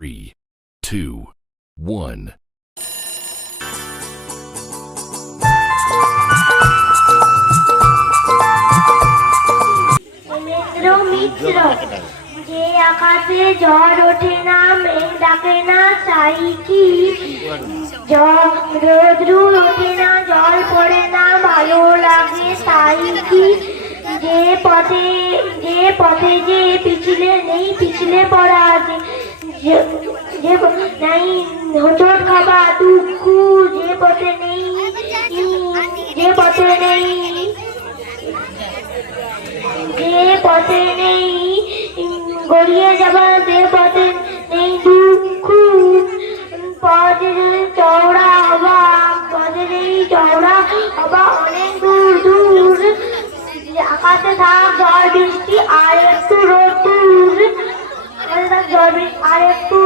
3, 2, 1. মিত্র যে আকাশে ঝড় ওঠে না, মেঘ ডাকে না, তাই কি রোদ্রু ওঠে না, জল পড়ে না, ভালো লাগে তাই কি যে পথে যে পিছলে নেই, পিছলে পড়া আছে, যে নাই হোঁচট খাবা দুঃখ, যে পথে নেই, যে পথে নেই, যে পথে নেই গড়িয়ে যাবা, যে পথে নেই দুঃখ, পথে চওড়া হবা, পথে নেই চওড়া হবা অনেক দূর দূর, আকাশে থাক ঝড় বৃষ্টি আর একটু রোদ্দুর, আকাশে থাক ঝড় বৃষ্টি আর একটু